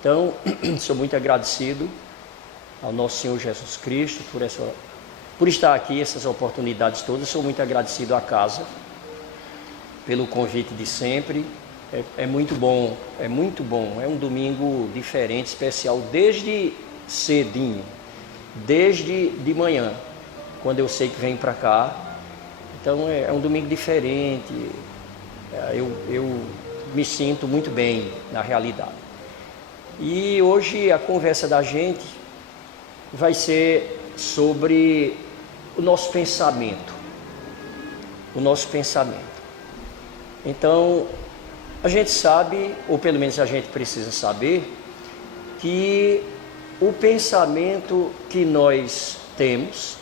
Então, sou muito agradecido ao nosso Senhor Jesus Cristo por estar aqui, essas oportunidades todas. Sou muito agradecido à casa pelo convite de sempre. É muito bom, é muito bom. É um domingo diferente, especial, desde cedinho, desde de manhã, quando eu sei que venho para cá. Então é um domingo diferente. Eu me sinto muito bem na realidade. E hoje a conversa da gente vai ser sobre o nosso pensamento. O nosso pensamento. Então, a gente sabe, ou pelo menos a gente precisa saber, que o pensamento que nós temos,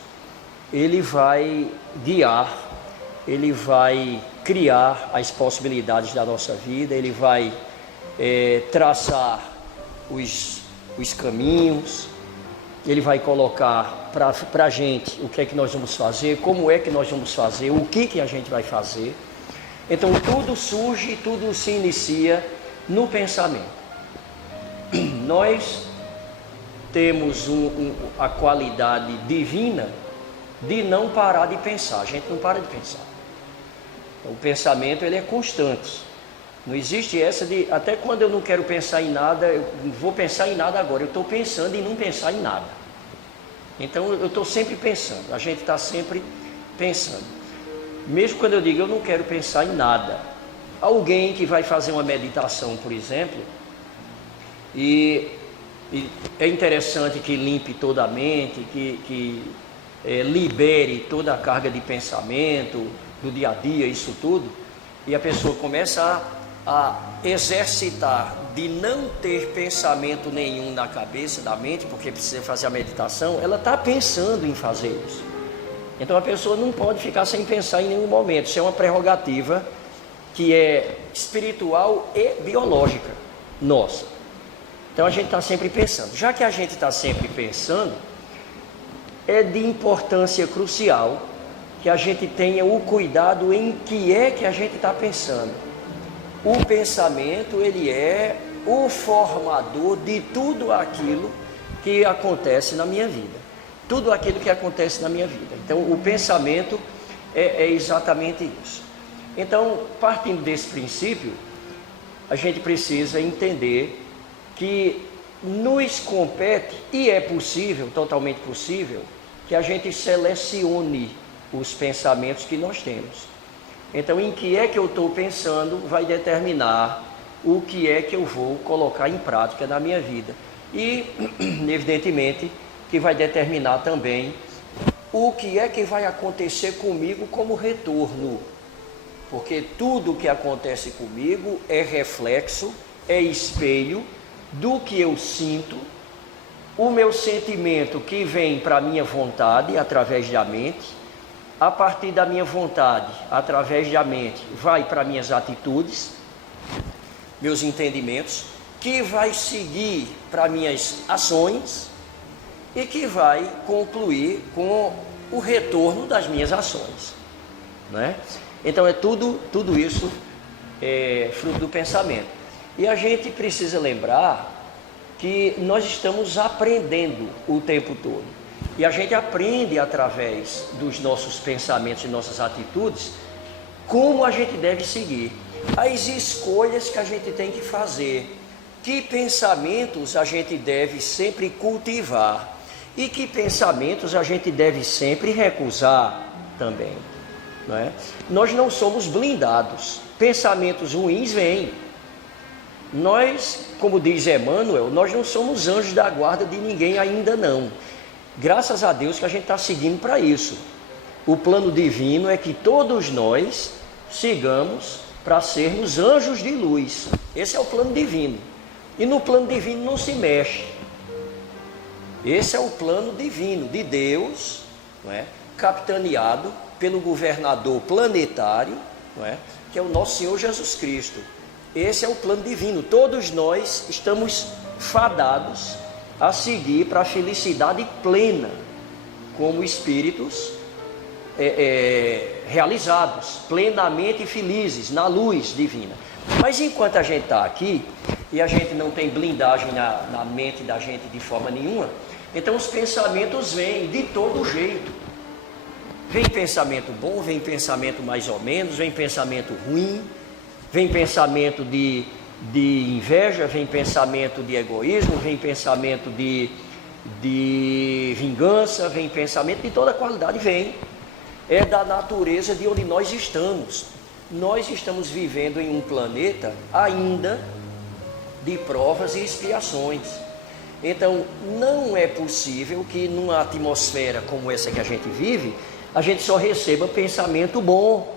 ele vai guiar, ele vai criar as possibilidades da nossa vida, ele vai traçar os caminhos, ele vai colocar para a gente o que é que nós vamos fazer, como é que nós vamos fazer, o que a gente vai fazer. Então tudo surge, tudo se inicia no pensamento. Nós temos a qualidade divina de não parar de pensar. A gente não para de pensar. O pensamento, ele é constante. Não existe essa de, até quando eu não quero pensar em nada, eu não vou pensar em nada agora. Eu estou pensando em não pensar em nada. Então eu estou sempre pensando. A gente está sempre pensando. Mesmo quando eu digo eu não quero pensar em nada. Alguém que vai fazer uma meditação, por exemplo, e é interessante que limpe toda a mente, que libere toda a carga de pensamento do dia a dia, isso tudo, e a pessoa começa a exercitar de não ter pensamento nenhum na cabeça, da mente, porque precisa fazer a meditação, ela está pensando em fazer isso. Então a pessoa não pode ficar sem pensar em nenhum momento. Isso é uma prerrogativa que é espiritual e biológica nossa. Então a gente está sempre pensando. Já que a gente está sempre pensando, é de importância crucial que a gente tenha o cuidado em que é que a gente está pensando. O pensamento, ele é o formador de tudo aquilo que acontece na minha vida. Tudo aquilo que acontece na minha vida. Então o pensamento é exatamente isso. Então, partindo desse princípio, a gente precisa entender que nos compete, e é possível, totalmente possível, que a gente selecione os pensamentos que nós temos. Então, em que é que eu estou pensando vai determinar o que é que eu vou colocar em prática na minha vida. E, evidentemente, que vai determinar também o que é que vai acontecer comigo como retorno. Porque tudo que acontece comigo é reflexo, é espelho do que eu sinto, o meu sentimento que vem para a minha vontade, através da mente, a partir da minha vontade, através da mente, vai para minhas atitudes, meus entendimentos, que vai seguir para minhas ações e que vai concluir com o retorno das minhas ações, né? Então é tudo isso é fruto do pensamento. E a gente precisa lembrar que nós estamos aprendendo o tempo todo. E a gente aprende através dos nossos pensamentos e nossas atitudes como a gente deve seguir, as escolhas que a gente tem que fazer, que pensamentos a gente deve sempre cultivar e que pensamentos a gente deve sempre recusar também, não é? Nós não somos blindados, pensamentos ruins vêm. Nós, como diz Emmanuel, nós não somos anjos da guarda de ninguém ainda não. Graças a Deus que a gente está seguindo para isso. O plano divino é que todos nós sigamos para sermos anjos de luz. Esse é o plano divino. E no plano divino não se mexe. Esse é o plano divino de Deus, não é? Capitaneado pelo governador planetário, não é? Que é o nosso Senhor Jesus Cristo. Esse é o plano divino. Todos nós estamos fadados a seguir para a felicidade plena, como espíritos realizados, plenamente felizes, na luz divina. Mas enquanto a gente está aqui, e a gente não tem blindagem na mente da gente de forma nenhuma, então os pensamentos vêm de todo jeito. Vem pensamento bom, vem pensamento mais ou menos, vem pensamento ruim, vem pensamento de inveja, vem pensamento de egoísmo, vem pensamento de vingança, vem pensamento de toda qualidade, vem. É da natureza de onde nós estamos. Nós estamos vivendo em um planeta ainda de provas e expiações. Então, não é possível que numa atmosfera como essa que a gente vive, a gente só receba pensamento bom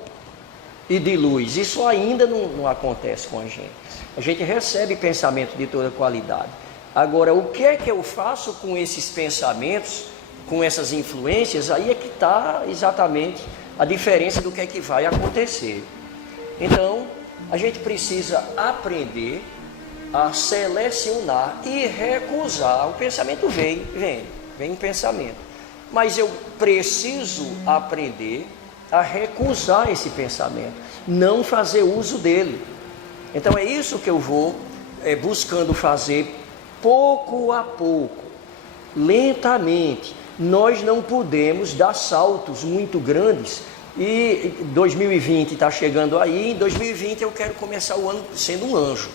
e de luz. Isso ainda não acontece com a gente. A gente recebe pensamento de toda qualidade. Agora, o que é que eu faço com esses pensamentos, com essas influências? Aí é que está exatamente a diferença do que é que vai acontecer. Então, a gente precisa aprender a selecionar e recusar. O pensamento vem um pensamento. Mas eu preciso aprender a recusar esse pensamento, não fazer uso dele. Então é isso que eu vou buscando fazer pouco a pouco, lentamente. Nós não podemos dar saltos muito grandes. E 2020 está chegando aí, em 2020 eu quero começar o ano sendo um anjo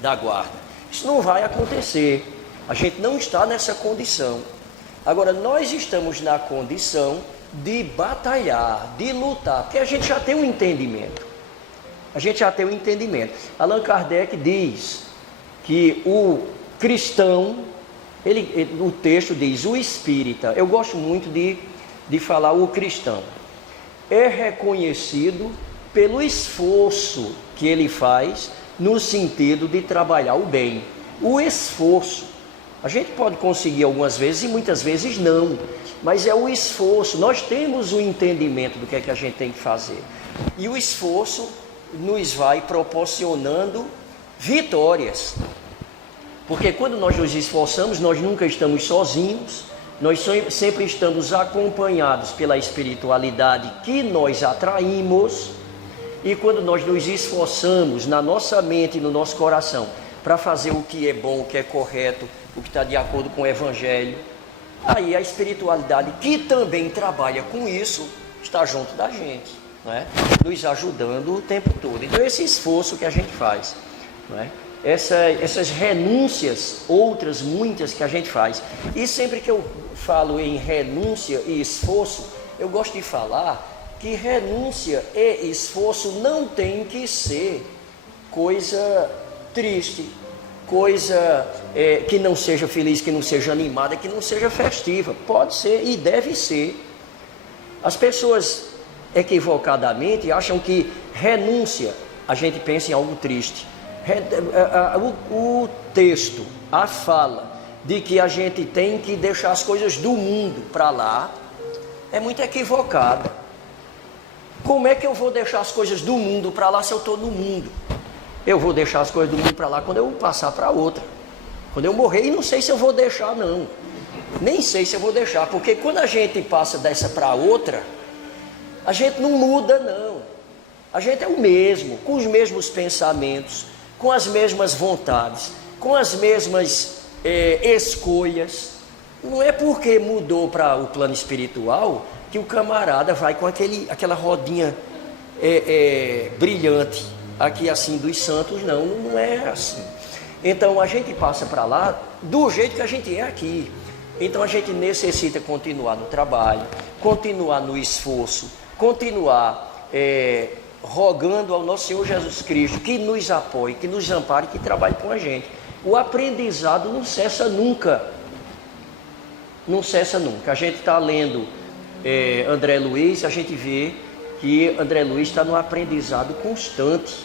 da guarda. Isso não vai acontecer, a gente não está nessa condição. Agora, nós estamos na condição de batalhar, de lutar, porque a gente já tem um entendimento. Allan Kardec diz que o cristão, o texto diz, o espírita, eu gosto muito de falar o cristão, é reconhecido pelo esforço que ele faz no sentido de trabalhar o bem. O esforço, a gente pode conseguir algumas vezes e muitas vezes não, mas é o esforço. Nós temos o entendimento do que é que a gente tem que fazer, e o esforço nos vai proporcionando vitórias, porque quando nós nos esforçamos, nós nunca estamos sozinhos, nós sempre estamos acompanhados pela espiritualidade que nós atraímos. E quando nós nos esforçamos na nossa mente e no nosso coração para fazer o que é bom, o que é correto, o que está de acordo com o Evangelho, aí a espiritualidade, que também trabalha com isso, está junto da gente, não é? Nos ajudando o tempo todo. Então esse esforço que a gente faz, não é? Essas renúncias, outras muitas que a gente faz. E sempre que eu falo em renúncia e esforço, eu gosto de falar que renúncia e esforço não tem que ser coisa triste, coisa que não seja feliz, que não seja animada, que não seja festiva. Pode ser e deve ser. As pessoas equivocadamente acham que renúncia, a gente pensa em algo triste. O texto, a fala de que a gente tem que deixar as coisas do mundo para lá, é muito equivocada. Como é que eu vou deixar as coisas do mundo para lá se eu estou no mundo? Eu vou deixar as coisas do mundo para lá quando eu passar para outra. Quando eu morrer, e não sei se eu vou deixar não. Nem sei se eu vou deixar, porque quando a gente passa dessa para outra, a gente não muda não. A gente é o mesmo, com os mesmos pensamentos, com as mesmas vontades, com as mesmas escolhas. Não é porque mudou para o plano espiritual que o camarada vai com aquela rodinha brilhante aqui assim dos santos, não é assim. Então a gente passa para lá do jeito que a gente é aqui. Então a gente necessita continuar no trabalho, continuar no esforço, continuar rogando ao nosso Senhor Jesus Cristo que nos apoie, que nos ampare, que trabalhe com a gente. O aprendizado não cessa nunca. Não cessa nunca. A gente está lendo André Luiz, a gente vê que André Luiz está no aprendizado constante.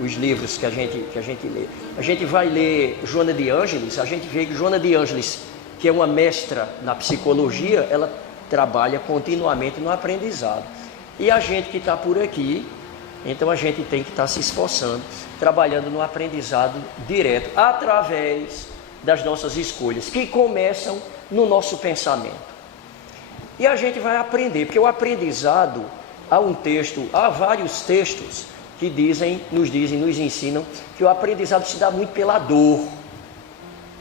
Os livros que a gente lê. A gente vai ler Joana de Ângeles, a gente vê que Joana de Ângeles, que é uma mestra na psicologia, ela trabalha continuamente no aprendizado. E a gente que está por aqui, então a gente tem que estar se esforçando, trabalhando no aprendizado direto, através das nossas escolhas, que começam no nosso pensamento. E a gente vai aprender, porque o aprendizado, há vários textos que nos ensinam que o aprendizado se dá muito pela dor.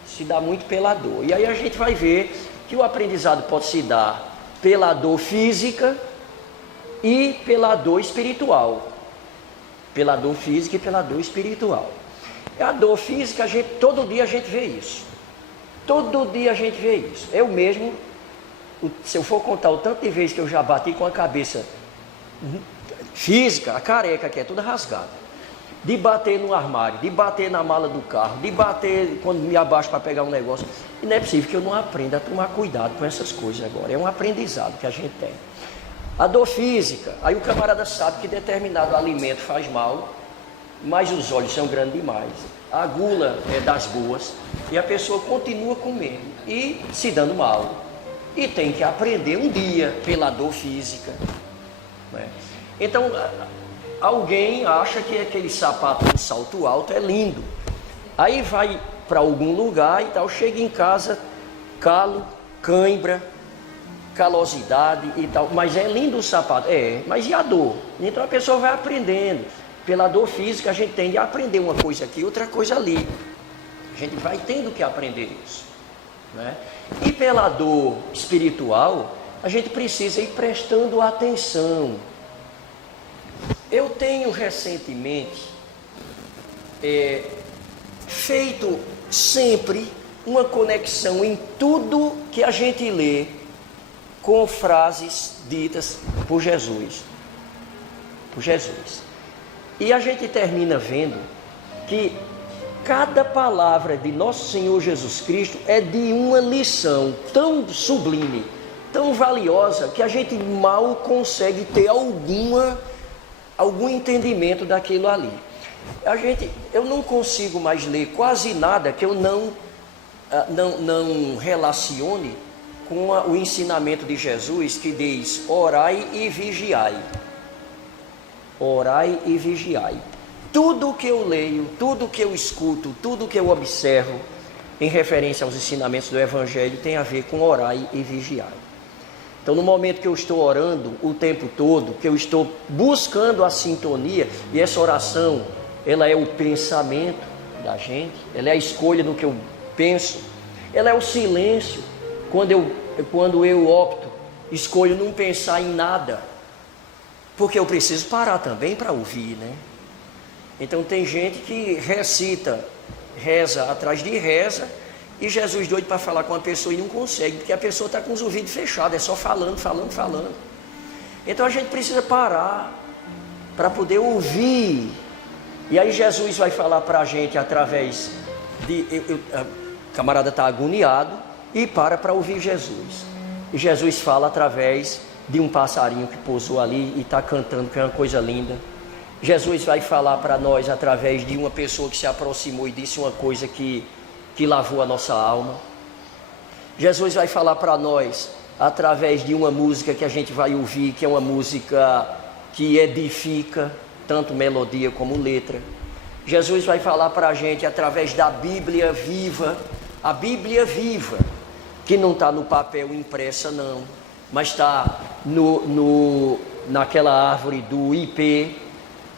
Se dá muito pela dor. E aí a gente vai ver que o aprendizado pode se dar pela dor física e pela dor espiritual. Pela dor física e pela dor espiritual. A dor física, todo dia a gente vê isso. Todo dia a gente vê isso. Eu mesmo, se eu for contar o tanto de vezes que eu já bati com a cabeça física, a careca que é toda rasgada, de bater no armário, de bater na mala do carro, de bater quando me abaixo para pegar um negócio, e não é possível que eu não aprenda a tomar cuidado com essas coisas agora. É um aprendizado que a gente tem. A dor física, aí o camarada sabe que determinado alimento faz mal, mas os olhos são grandes demais, a gula é das boas, e a pessoa continua comendo e se dando mal, e tem que aprender um dia pela dor física, né? Então alguém acha que aquele sapato de salto alto é lindo, aí vai para algum lugar e tal, chega em casa, calo, cãibra, calosidade e tal, mas é lindo o sapato, mas e a dor? Então a pessoa vai aprendendo. Pela dor física a gente tende a aprender uma coisa aqui, outra coisa ali. A gente vai tendo que aprender isso, né? E pela dor espiritual, a gente precisa ir prestando atenção. Eu tenho recentemente feito sempre uma conexão em tudo que a gente lê com frases ditas por Jesus. Por Jesus. E a gente termina vendo que cada palavra de nosso Senhor Jesus Cristo é de uma lição tão sublime, tão valiosa, que a gente mal consegue ter algum entendimento daquilo ali. Eu não consigo mais ler quase nada que eu não relacione com o ensinamento de Jesus, que diz: orai e vigiai. Orai e vigiai. Tudo que eu leio, tudo que eu escuto, tudo que eu observo em referência aos ensinamentos do Evangelho tem a ver com orai e vigiai. Então, no momento que eu estou orando o tempo todo, que eu estou buscando a sintonia, e essa oração, ela é o pensamento da gente, ela é a escolha do que eu penso, ela é o silêncio, quando eu opto, escolho não pensar em nada, porque eu preciso parar também para ouvir, né? Então tem gente que reza atrás de reza, e Jesus doido para falar com a pessoa e não consegue, porque a pessoa está com os ouvidos fechados, é só falando. Então a gente precisa parar para poder ouvir. E aí Jesus vai falar para a gente através de... O camarada está agoniado e para ouvir Jesus. E Jesus fala através de um passarinho que pousou ali e está cantando, que é uma coisa linda. Jesus vai falar para nós através de uma pessoa que se aproximou e disse uma coisa que lavou a nossa alma. Jesus vai falar para nós através de uma música que a gente vai ouvir, que é uma música que edifica, tanto melodia como letra. Jesus vai falar para a gente através da Bíblia viva, a Bíblia viva, que não está no papel impressa não, mas está naquela árvore do IP,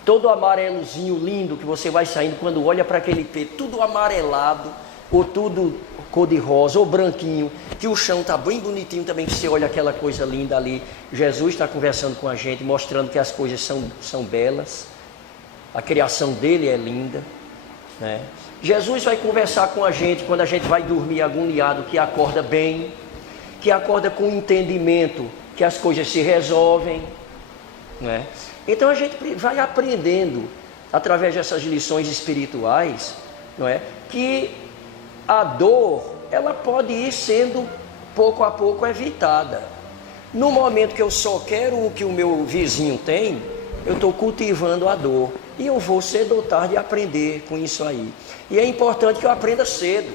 todo amarelozinho lindo, que você vai saindo quando olha para aquele IP, tudo amarelado, ou tudo cor de rosa, ou branquinho, que o chão está bem bonitinho também, que você olha aquela coisa linda ali. Jesus está conversando com a gente, mostrando que as coisas são belas, a criação dele é linda, né? Jesus vai conversar com a gente quando a gente vai dormir agoniado, que acorda bem, que acorda com entendimento, que as coisas se resolvem, né? Então a gente vai aprendendo, através dessas lições espirituais, não é? Que a dor, ela pode ir sendo pouco a pouco evitada. No momento que eu só quero o que o meu vizinho tem, eu estou cultivando a dor. E eu vou cedo ou tarde aprender com isso aí. E é importante que eu aprenda cedo.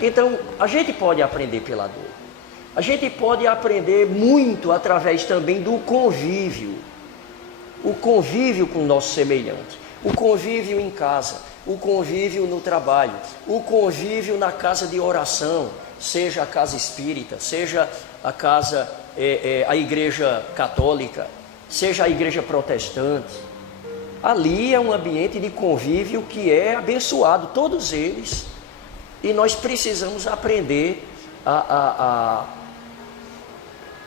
Então, a gente pode aprender pela dor. A gente pode aprender muito através também do convívio. O convívio com o nosso semelhante. O convívio em casa. O convívio no trabalho. O convívio na casa de oração. Seja a casa espírita, seja a casa, a igreja católica. seja a igreja protestante, ali é um ambiente de convívio que é abençoado, todos eles, e nós precisamos aprender a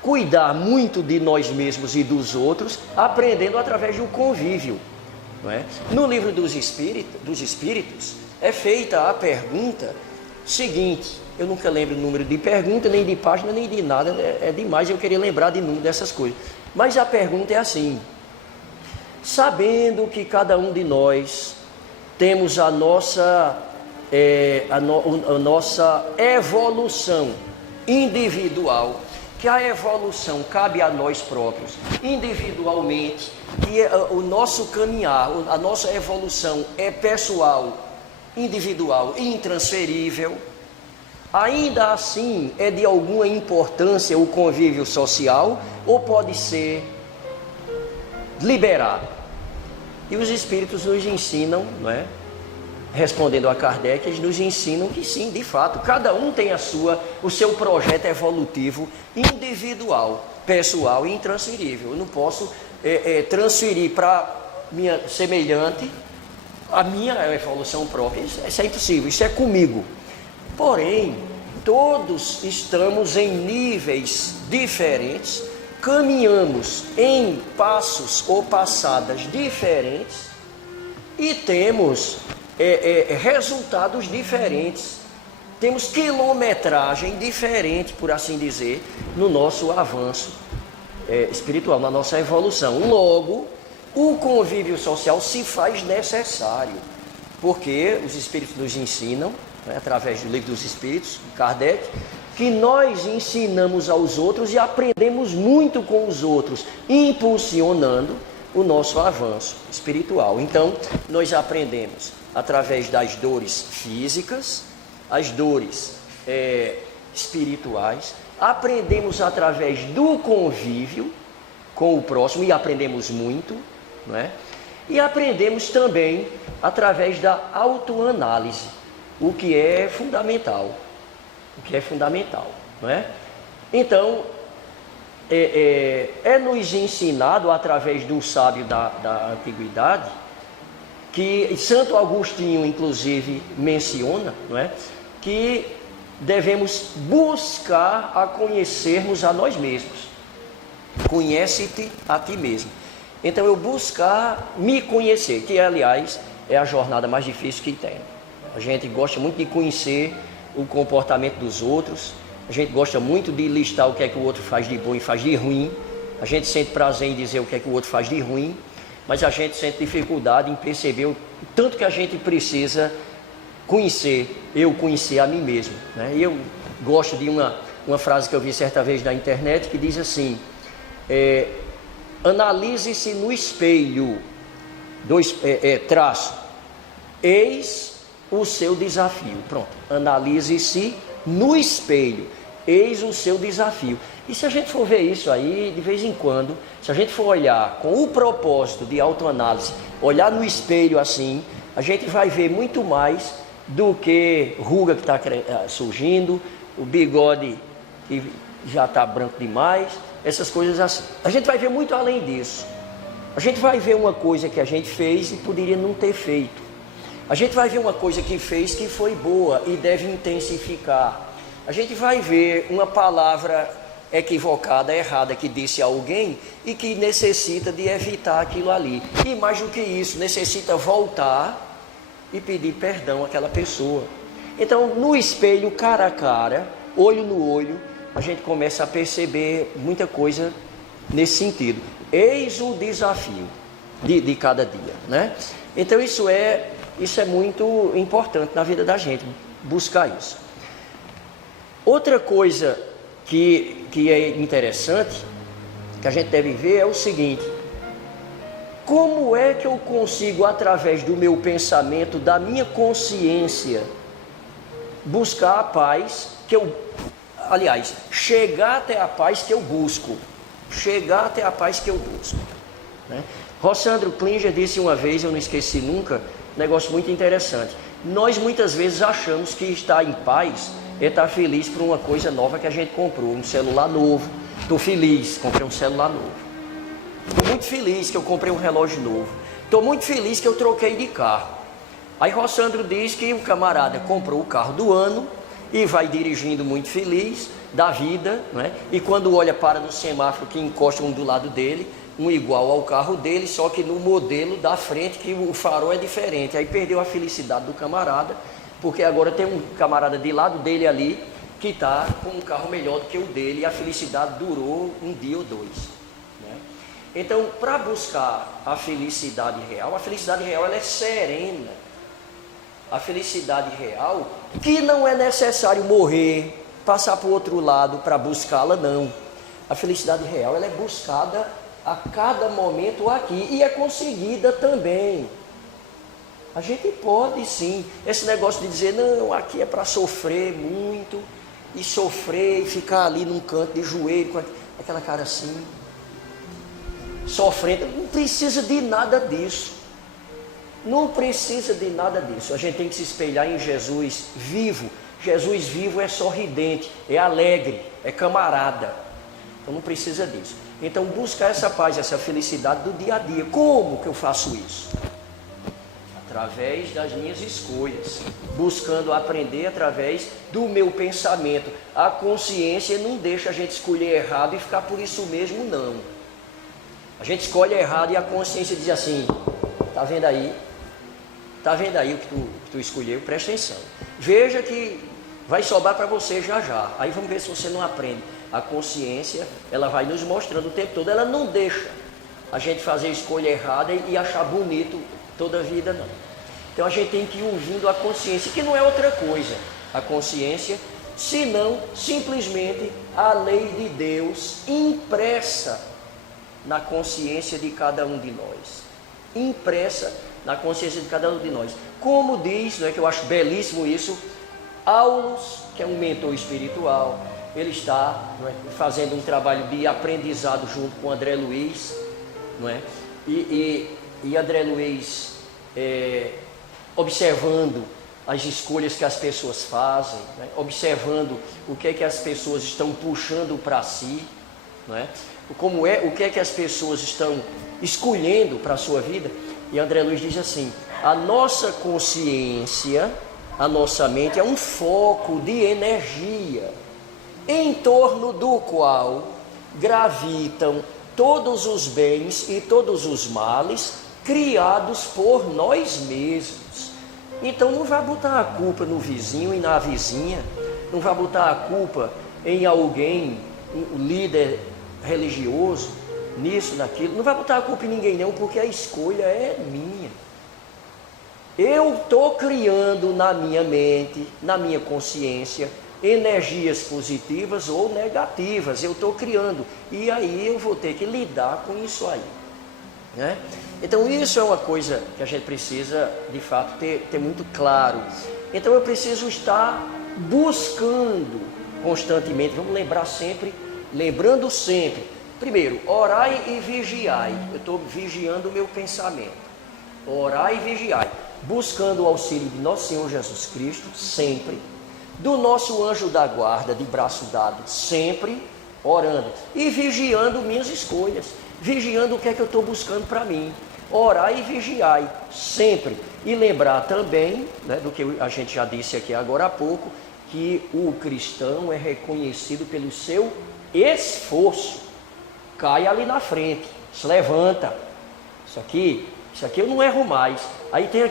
cuidar muito de nós mesmos e dos outros, aprendendo através do convívio, não é? No livro dos Espíritos é feita a pergunta seguinte, eu nunca lembro o número de pergunta, nem de página, nem de nada, é demais eu queria lembrar de número dessas coisas, mas a pergunta é assim: sabendo que cada um de nós temos a nossa evolução individual, que a evolução cabe a nós próprios, individualmente, que o nosso caminhar, a nossa evolução é pessoal, individual e intransferível, ainda assim é de alguma importância o convívio social ou pode ser liberado? E os Espíritos nos ensinam, não é? Respondendo a Kardec, eles nos ensinam que sim, de fato, cada um tem o seu projeto evolutivo individual, pessoal e intransferível. Eu não posso transferir para minha semelhante a minha evolução própria, isso é impossível, isso é comigo. Porém, todos estamos em níveis diferentes, caminhamos em passos ou passadas diferentes e temos resultados diferentes, temos quilometragem diferente, por assim dizer, no nosso avanço espiritual, na nossa evolução. Logo, o convívio social se faz necessário, porque os Espíritos nos ensinam, né, através do Livro dos Espíritos, de Kardec, que nós ensinamos aos outros e aprendemos muito com os outros, impulsionando o nosso avanço espiritual. Então, nós aprendemos através das dores físicas, as dores espirituais, aprendemos através do convívio com o próximo, e aprendemos muito, não é? E aprendemos também através da autoanálise, o que é fundamental, não é? Então, nos ensinado através do sábio da antiguidade, que Santo Agostinho inclusive menciona, não é? Que devemos buscar a conhecermos a nós mesmos. Conhece-te a ti mesmo. Então eu buscar me conhecer, que aliás é a jornada mais difícil que tem. A gente gosta muito de conhecer o comportamento dos outros, a gente gosta muito de listar o que é que o outro faz de bom e faz de ruim, a gente sente prazer em dizer o que é que o outro faz de ruim, mas a gente sente dificuldade em perceber o tanto que a gente precisa conhecer a mim mesmo, né? E eu gosto de uma frase que eu vi certa vez na internet que diz assim: analise-se no espelho, traço, eis o seu desafio. Pronto, analise-se no espelho, eis o seu desafio. E se a gente for ver isso aí, de vez em quando, se a gente for olhar com o propósito de autoanálise, olhar no espelho assim, a gente vai ver muito mais do que ruga que está surgindo, o bigode que já está branco demais, essas coisas assim. A gente vai ver muito além disso. A gente vai ver uma coisa que a gente fez e poderia não ter feito. A gente vai ver uma coisa que fez que foi boa e deve intensificar. A gente vai ver uma palavra equivocada, errada, que disse a alguém e que necessita de evitar aquilo ali. E mais do que isso, necessita voltar e pedir perdão àquela pessoa. Então, no espelho, cara a cara, olho no olho, a gente começa a perceber muita coisa nesse sentido. Eis o desafio de cada dia, né? Então, isso é muito importante na vida da gente, buscar isso. Outra coisa que é interessante, que a gente deve ver, é o seguinte: como é que eu consigo, através do meu pensamento, da minha consciência, buscar a paz chegar até a paz que eu busco, né? Rossandro Klinger disse uma vez, eu não esqueci nunca, um negócio muito interessante: nós muitas vezes achamos que estar em paz é estar feliz por uma coisa nova que a gente comprou, um celular novo. Estou feliz, comprei um celular novo. Estou muito feliz que eu comprei um relógio novo. Estou muito feliz que eu troquei de carro. Aí Rossandro diz que o camarada comprou o carro do ano e vai dirigindo muito feliz da vida, né? E quando olha para no semáforo que encosta um do lado dele, um igual ao carro dele, só que no modelo da frente que o farol é diferente. Aí perdeu a felicidade do camarada, porque agora tem um camarada de lado dele ali que está com um carro melhor do que o dele, e a felicidade durou um dia ou dois, né? Então, para buscar a felicidade real ela é serena. A felicidade real, que não é necessário morrer, passar para o outro lado para buscá-la, não. A felicidade real, ela é buscada a cada momento aqui, e é conseguida também. A gente pode sim, esse negócio de dizer, não, aqui é para sofrer muito, e sofrer, e ficar ali num canto de joelho, com aquela cara assim, sofrendo, não precisa de nada disso. Não precisa de nada disso. A gente tem que se espelhar em Jesus vivo. Jesus vivo é sorridente, é alegre, é camarada. Então não precisa disso. Então buscar essa paz, essa felicidade do dia a dia. Como que eu faço isso? Através das minhas escolhas, buscando aprender através do meu pensamento. A consciência não deixa a gente escolher errado e ficar por isso mesmo, não. A gente escolhe errado e a consciência diz assim, tá vendo aí? Tá vendo aí o que tu escolheu? Presta atenção. Veja que vai sobrar para você já já. Aí vamos ver se você não aprende. A consciência, ela vai nos mostrando o tempo todo. Ela não deixa a gente fazer escolha errada e achar bonito toda a vida, não. Então a gente tem que ir ouvindo a consciência, que não é outra coisa. A consciência, senão simplesmente a lei de Deus impressa na consciência de cada um de nós. Impressa na consciência de cada um de nós. Como diz, que eu acho belíssimo isso, Aulos, que é um mentor espiritual, ele está fazendo um trabalho de aprendizado junto com André Luiz, e André Luiz observando as escolhas que as pessoas fazem, observando o que é que as pessoas estão puxando para si, o que é que as pessoas estão escolhendo para a sua vida. E André Luiz diz assim, a nossa consciência, a nossa mente é um foco de energia, em torno do qual gravitam todos os bens e todos os males criados por nós mesmos. Então não vai botar a culpa no vizinho e na vizinha, não vai botar a culpa em alguém, um líder religioso, nisso, naquilo, não vai botar a culpa em ninguém não, porque a escolha é minha. Eu estou criando na minha mente, na minha consciência, energias positivas ou negativas, eu estou criando, e aí eu vou ter que lidar com isso aí, Então isso é uma coisa que a gente precisa de fato ter muito claro. Então eu preciso estar buscando constantemente, vamos lembrar sempre, lembrando sempre, primeiro, orai e vigiai. Eu estou vigiando o meu pensamento. Orai e vigiai, buscando o auxílio de nosso Senhor Jesus Cristo, sempre, do nosso anjo da guarda, de braço dado, sempre, orando, e vigiando minhas escolhas, vigiando o que é que eu estou buscando para mim. Orai e vigiai, sempre. E lembrar também, do que a gente já disse aqui agora há pouco, que o cristão é reconhecido pelo seu esforço. Cai ali na frente, se levanta. Isso aqui eu não erro mais. Aí tem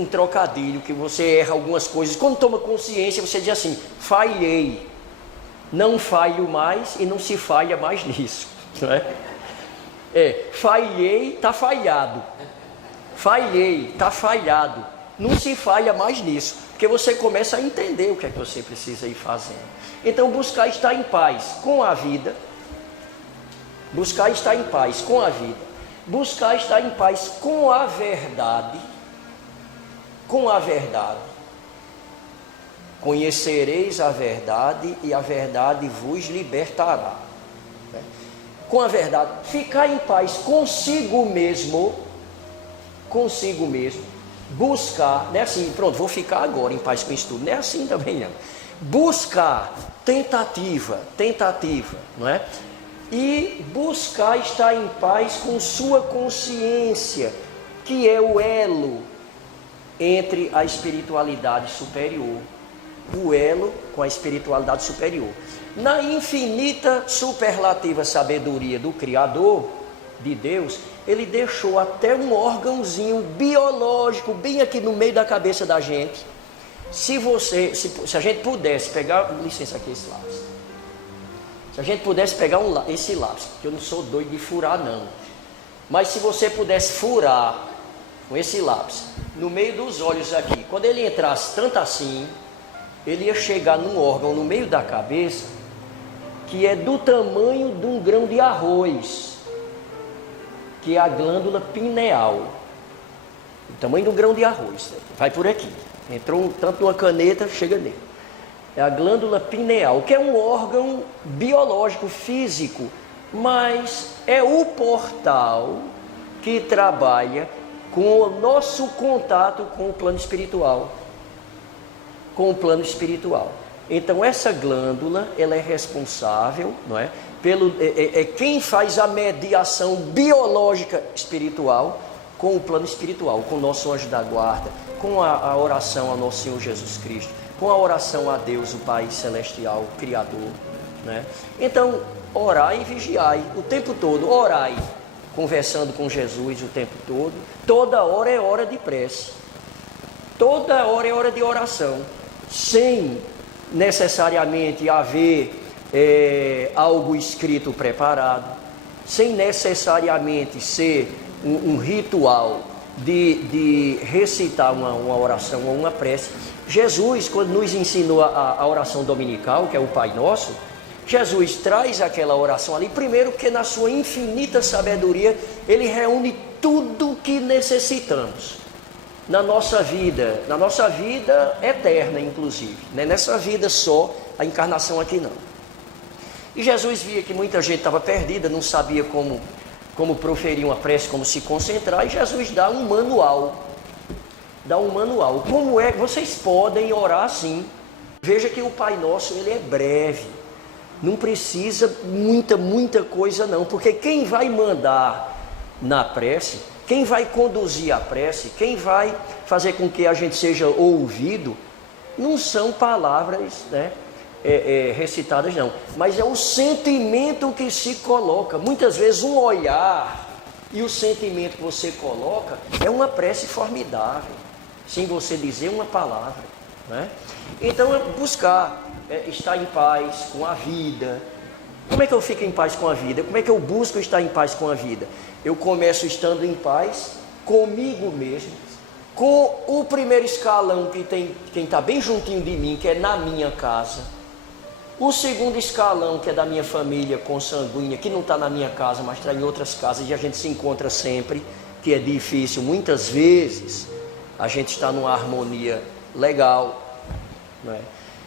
um trocadilho que você erra algumas coisas. Quando toma consciência, você diz assim, falhei. Não falho mais e não se falha mais nisso. Falhei, está falhado. Falhei, está falhado. Não se falha mais nisso. Porque você começa a entender o que é que você precisa ir fazendo. Então buscar estar em paz com a vida. Buscar estar em paz com a vida, buscar estar em paz com a verdade, conhecereis a verdade e a verdade vos libertará. Com a verdade, ficar em paz consigo mesmo, buscar, não é assim, pronto, vou ficar agora em paz com isso tudo, não é assim também não. Buscar, tentativa, não é? e buscar estar em paz com sua consciência, que é o elo entre a espiritualidade superior. O elo com a espiritualidade superior. Na infinita superlativa sabedoria do Criador, de Deus, ele deixou até um órgãozinho biológico bem aqui no meio da cabeça da gente. Se a gente pudesse pegar, licença aqui esse lápis. Se a gente pudesse pegar esse lápis, que eu não sou doido de furar não, mas se você pudesse furar com esse lápis no meio dos olhos aqui, quando ele entrasse tanto assim, ele ia chegar num órgão no meio da cabeça que é do tamanho de um grão de arroz, que é a glândula pineal. O tamanho de um grão de arroz, vai por aqui. Entrou tanto uma caneta, chega nele. É a glândula pineal, que é um órgão biológico, físico, mas é o portal que trabalha com o nosso contato com o plano espiritual. Com o plano espiritual. Então essa glândula, ela é responsável, não é? É quem faz a mediação biológica espiritual com o plano espiritual, com o nosso anjo da guarda, com a oração ao nosso Senhor Jesus Cristo, com a oração a Deus, o Pai Celestial, o Criador, né? Então, orai e vigiai o tempo todo, orai, conversando com Jesus o tempo todo, toda hora é hora de prece, toda hora é hora de oração, sem necessariamente haver algo escrito preparado, sem necessariamente ser um ritual de recitar uma oração ou uma prece. Jesus, quando nos ensinou a oração dominical, que é o Pai Nosso, Jesus traz aquela oração ali, primeiro porque na sua infinita sabedoria, ele reúne tudo que necessitamos na nossa vida eterna, inclusive, não é nessa vida só, a encarnação aqui não. E Jesus via que muita gente estava perdida, não sabia como proferir uma prece, como se concentrar, e Jesus dá um manual. Como é que vocês podem orar assim? Veja que o Pai Nosso, ele é breve, não precisa muita coisa não, porque quem vai mandar na prece, quem vai conduzir a prece, quem vai fazer com que a gente seja ouvido, não são palavras, né, recitadas não, mas é o sentimento que se coloca. Muitas vezes um olhar e o sentimento que você coloca é uma prece formidável, sem você dizer uma palavra, né? Então é buscar estar em paz com a vida. Como é que eu fico em paz com a vida? Como é que eu busco estar em paz com a vida? Eu começo estando em paz comigo mesmo, com o primeiro escalão que tem quem está bem juntinho de mim, que é na minha casa. O segundo escalão, que é da minha família consanguínea, que não está na minha casa, mas está em outras casas, e a gente se encontra sempre, que é difícil. Muitas vezes a gente está numa harmonia legal, né?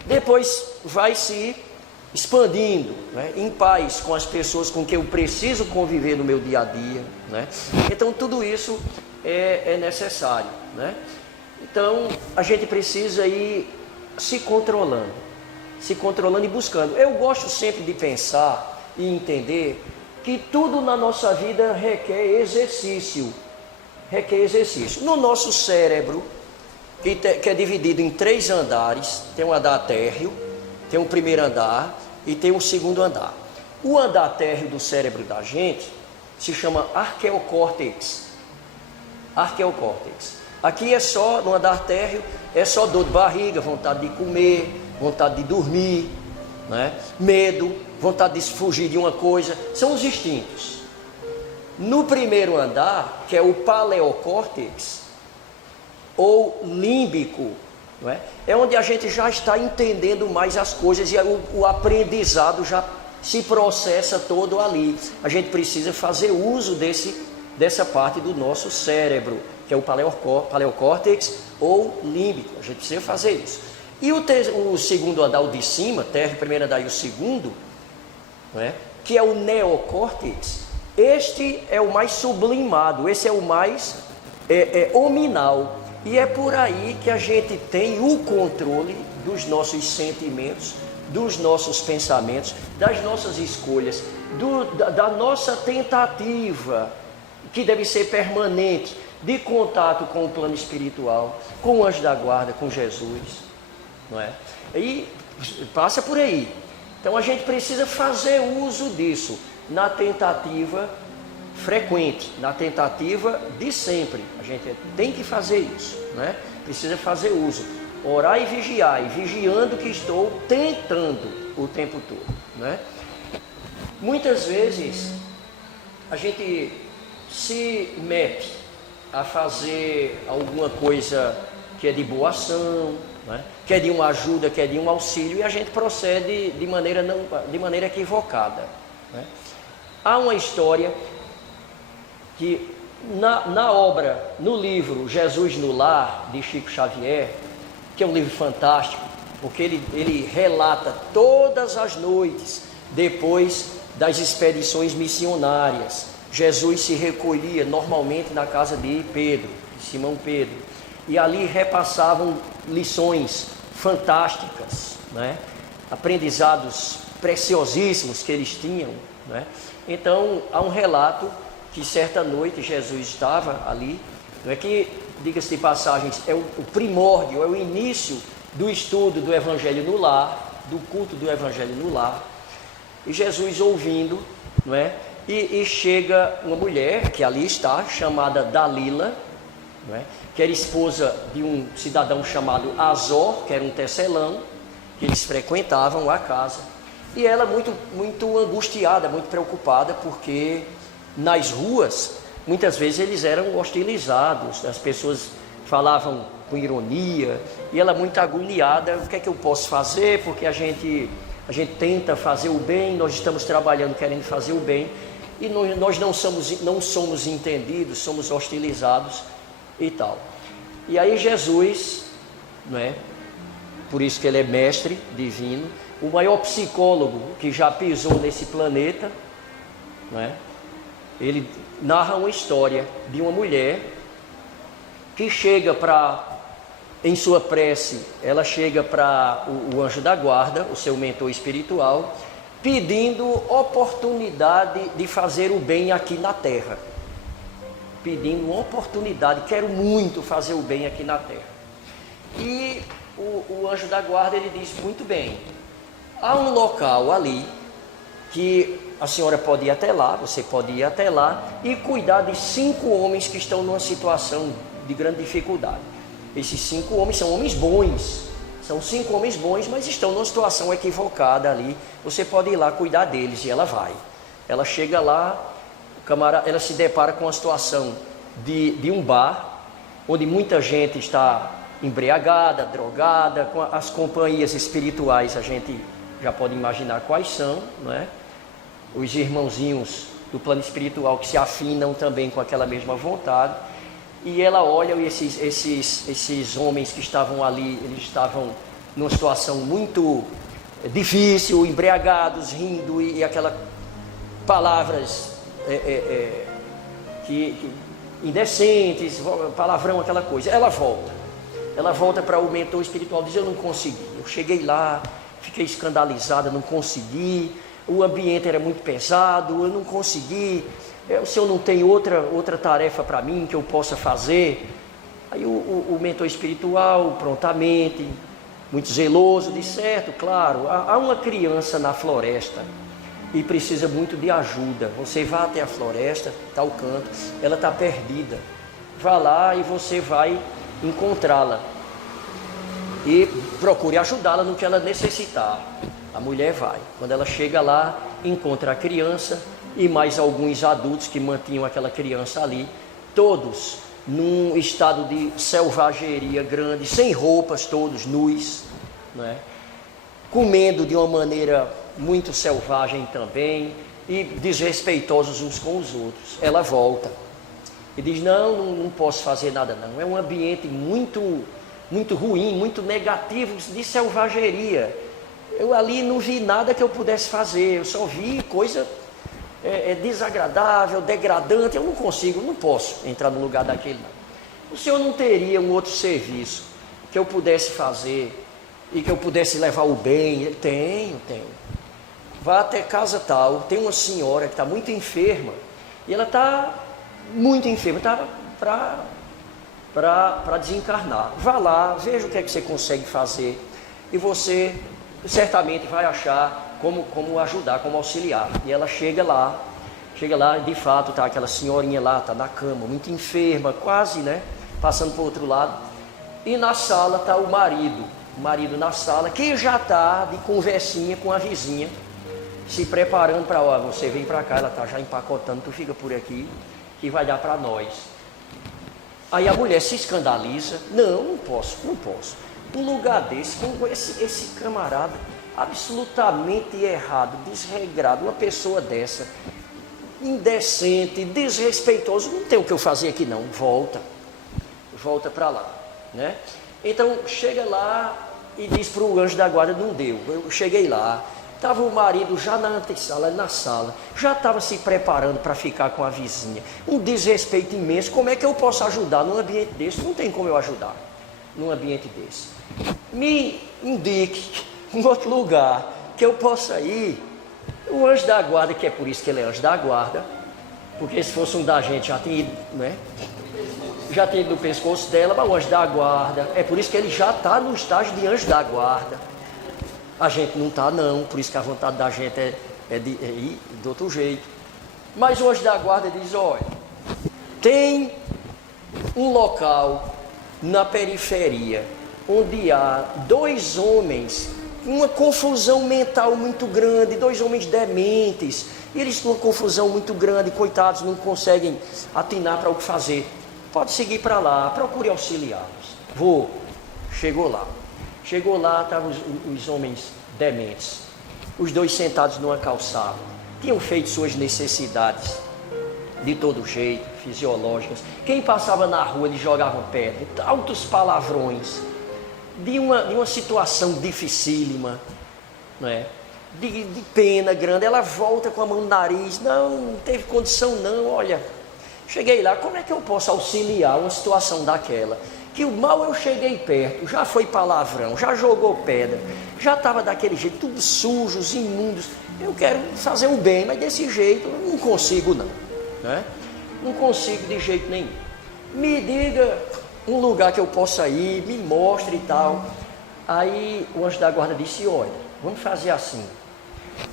Depois vai se expandindo, né, em paz com as pessoas com quem eu preciso conviver no meu dia a dia, né? Então tudo isso é necessário, né? Então a gente precisa ir se controlando e buscando. Eu gosto sempre de pensar e entender que tudo na nossa vida requer exercício. No nosso cérebro, que é dividido em 3 andares, tem um andar térreo, tem um primeiro andar e tem um segundo andar. O andar térreo do cérebro da gente se chama arqueocórtex. Aqui é só, no andar térreo, é só dor de barriga, vontade de comer, vontade de dormir, né? Medo, vontade de fugir de uma coisa, são os instintos. No primeiro andar, que é o paleocórtex, ou límbico, não é? É onde a gente já está entendendo mais as coisas e o aprendizado já se processa todo ali. A gente precisa fazer uso dessa parte do nosso cérebro, que é o paleocórtex ou límbico. A gente precisa fazer isso. E o segundo andar, o de cima, terra, o primeiro andar e o segundo, não é? Que é o neocórtex, este é o mais sublimado, esse é o mais hominal. E é por aí que a gente tem o controle dos nossos sentimentos, dos nossos pensamentos, das nossas escolhas. da nossa tentativa, que deve ser permanente, de contato com o plano espiritual, com o anjo da guarda, com Jesus, não é? E passa por aí. Então a gente precisa fazer uso disso na tentativa frequente, na tentativa de sempre. A gente tem que fazer isso, né? Precisa fazer uso. Orar e vigiar, e vigiando que estou tentando o tempo todo, né? Muitas vezes a gente se mete a fazer alguma coisa que é de boa ação, né? Que é de uma ajuda, que é de um auxílio, e a gente procede de maneira equivocada, né? Há uma história que na obra, no livro Jesus no Lar, de Chico Xavier, que é um livro fantástico, porque ele relata todas as noites, depois das expedições missionárias, Jesus se recolhia normalmente na casa de Pedro, de Simão Pedro, e ali repassavam lições fantásticas, né? Aprendizados preciosíssimos que eles tinham, né? Então há um relato que certa noite Jesus estava ali, não é que, diga-se de passagens, é o primórdio, é o início do estudo do Evangelho no lar, do culto do Evangelho no lar, e Jesus ouvindo, não é? E chega uma mulher que ali está, chamada Dalila, não é? Que era esposa de um cidadão chamado Azor, que era um tecelão, que eles frequentavam a casa, e ela muito angustiada, muito preocupada, porque nas ruas, muitas vezes eles eram hostilizados, as pessoas falavam com ironia, e ela muito agoniada, o que é que eu posso fazer, porque a gente tenta fazer o bem, nós estamos trabalhando querendo fazer o bem, e nós não somos entendidos, somos hostilizados e tal. E aí Jesus, não é? Por isso que ele é mestre divino, o maior psicólogo que já pisou nesse planeta, não é? Ele narra uma história de uma mulher que chega em sua prece, ela chega para o anjo da guarda, o seu mentor espiritual, pedindo oportunidade de fazer o bem aqui na terra. Pedindo uma oportunidade, quero muito fazer o bem aqui na terra. E o anjo da guarda, ele diz, muito bem, há um local ali que a senhora pode ir até lá, você pode ir até lá e cuidar de 5 homens que estão numa situação de grande dificuldade. Esses 5 homens são homens bons, são 5 homens bons, mas estão numa situação equivocada ali. Você pode ir lá cuidar deles, e ela vai. Ela chega lá, ela se depara com a situação de um bar, onde muita gente está embriagada, drogada, com as companhias espirituais, a gente já pode imaginar quais são, não é? Os irmãozinhos do plano espiritual que se afinam também com aquela mesma vontade. E ela olha, e esses homens que estavam ali, eles estavam numa situação muito difícil, embriagados, rindo, e aquelas palavras indecentes, palavrão, aquela coisa. Ela volta para o mentor espiritual, diz, eu não consegui, eu cheguei lá, fiquei escandalizada, não consegui, o ambiente era muito pesado, eu não consegui, o senhor não tem outra tarefa para mim que eu possa fazer? Aí o mentor espiritual, prontamente, muito zeloso, diz, certo, claro, há uma criança na floresta e precisa muito de ajuda, você vá até a floresta, tal canto, ela está perdida, vá lá e você vai encontrá-la e procure ajudá-la no que ela necessitar. A mulher vai, quando ela chega lá, encontra a criança e mais alguns adultos que mantinham aquela criança ali, todos num estado de selvageria grande, sem roupas, todos nus, né? Comendo de uma maneira muito selvagem também e desrespeitosos uns com os outros. Ela volta e diz, não posso fazer nada não, é um ambiente muito ruim, muito negativo, de selvageria. Eu ali não vi nada que eu pudesse fazer, eu só vi coisa desagradável, degradante, eu não posso entrar no lugar daquele não. O senhor não teria um outro serviço que eu pudesse fazer e que eu pudesse levar o bem? Tenho. vá até casa tal, tem uma senhora que está muito enferma, e ela está muito enferma, está para desencarnar. Vá lá, veja o que é que você consegue fazer, e você certamente vai achar como ajudar, como auxiliar. E ela chega lá, de fato, está aquela senhorinha lá, está na cama, muito enferma, quase, né, passando para o outro lado, e na sala está o marido na sala, que já está de conversinha com a vizinha, se preparando para, ó, você vem para cá, ela está já empacotando, tu fica por aqui, que vai dar para nós. Aí a mulher se escandaliza, não posso. Um lugar desse, com esse camarada absolutamente errado, desregrado, uma pessoa dessa, indecente, desrespeitoso, não tem o que eu fazer aqui não, volta para lá, né? Então chega lá e diz para o anjo da guarda, não deu, eu cheguei lá, estava o marido já na antessala, na sala, já estava se preparando para ficar com a vizinha, um desrespeito imenso. Como é que eu posso ajudar num ambiente desse? Não tem como eu ajudar num ambiente desse. Me indique um outro lugar que eu possa ir. O anjo da guarda, que é por isso que ele é anjo da guarda, porque se fosse um da gente já tinha ido, né? Já tinha ido no pescoço dela, mas o anjo da guarda, é por isso que ele já está no estágio de anjo da guarda. A gente não está não, por isso que a vontade da gente é de ir de outro jeito. Mas o anjo da guarda diz, olha, tem um local na periferia, onde há dois homens, uma confusão mental muito grande, dois homens dementes, e eles com uma confusão muito grande, coitados, não conseguem atinar para o que fazer. Pode seguir para lá, procure auxiliá-los. Chegou lá, estavam os homens dementes, os dois sentados numa calçada, tinham feito suas necessidades de todo jeito, fisiológicas. Quem passava na rua, eles jogavam pedra, altos palavrões, de uma situação dificílima, não é? De pena grande. Ela volta com a mão no nariz, não teve condição não, olha, cheguei lá, como é que eu posso auxiliar uma situação daquela? Que o mal eu cheguei perto, já foi palavrão, já jogou pedra, já estava daquele jeito, tudo sujos, imundos. Eu quero fazer o bem, mas desse jeito eu não consigo não, né? Não consigo de jeito nenhum. Me diga um lugar que eu possa ir, me mostre e tal. Aí o anjo da guarda disse, olha, vamos fazer assim,